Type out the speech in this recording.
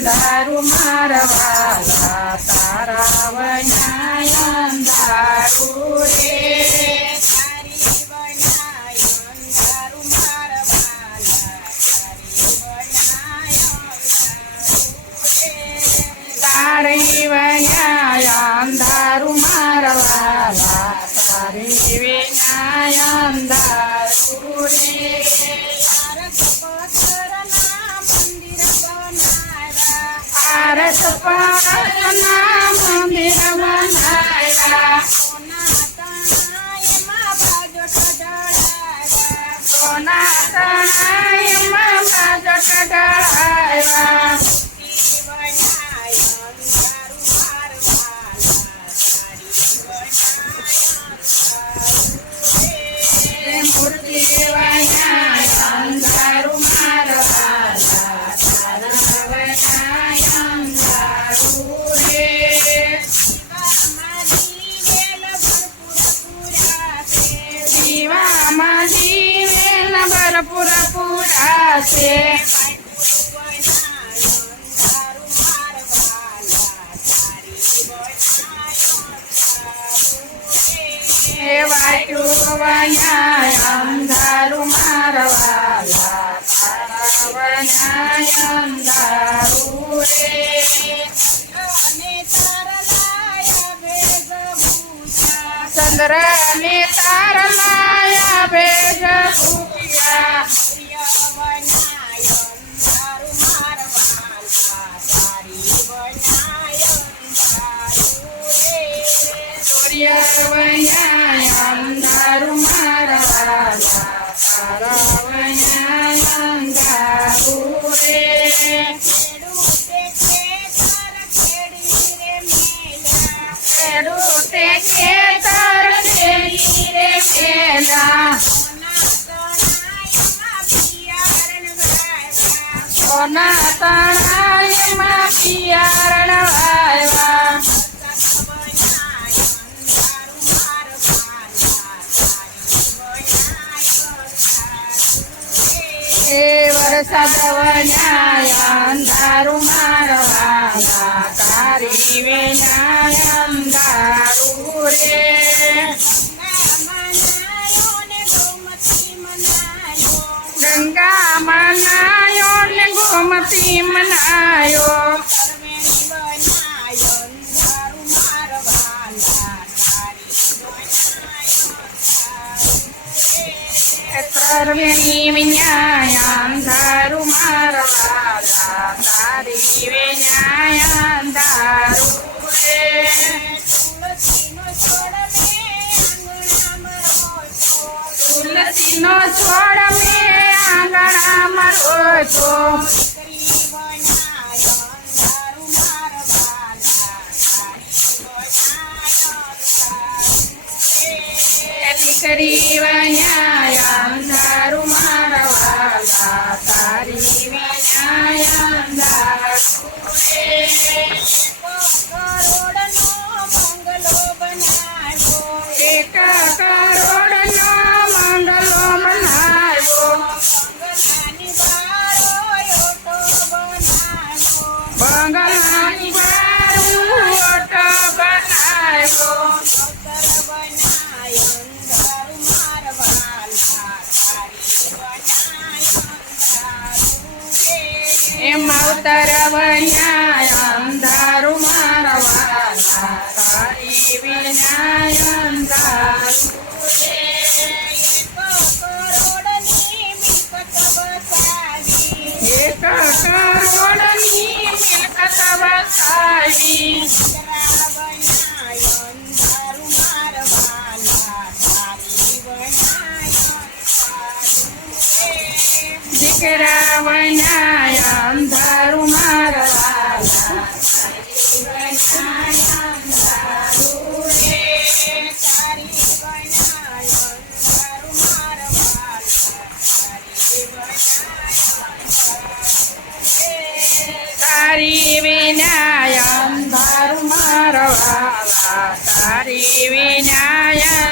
અંધારું મારવાલા તારા વનાય અંધારું રે તારી વનાય અંધારું મારવાલા તારી વિનાય અંધારું રે આરસ પરના મંદિર બનાવ્યા સોના તણાઈમાં બાજો ચડાવ્યા મૂર્તિ વનાય અંધારું મારવાલા તારા વનાય અંધારું રે દીવામાં જીવેલ ભરપૂર પુરાશે વાયુ વનાય અંધારું મારવાલા તારા વનાય અંધારું રે ચંદ્ર ને તાર લાયા ભેજ ભૂખ્યા સૂર્ય વનાય અંધારું મારવાલા તારા વનાય અંધારું રે ખેડૂતે ખેતર ખેડી રે મેલા સોના તણાઈમાં પિયારણ વાવ્યા વરસાદ વનાય અંધારું મારવાલા તારી વિનાય અંધારું રે ગંગા મનાયો ને ગોમતી મનાયો સર્વેની વિનાય અંધારું મારવાલા તારી વિનાય અંધારું રે તુલસીનો છોડ મેં આંગણામાં રોજો દીકરી વનાય અંધારું મારવાલા તારી વિનાય અંધારું રે એક કરોડનો મંગલો બનાવ્યો બંગલાની બારું ઓટો બનાવ્યો માવતર વનાય અંધારું મારવાલા તારી વિનાય અંધારું રે એક કરોડની મિલકત વસાવી દીકરા વનાય અંધારું મારવાલા તારી વિનાય અંધારું મારવાલા તારી વિનાય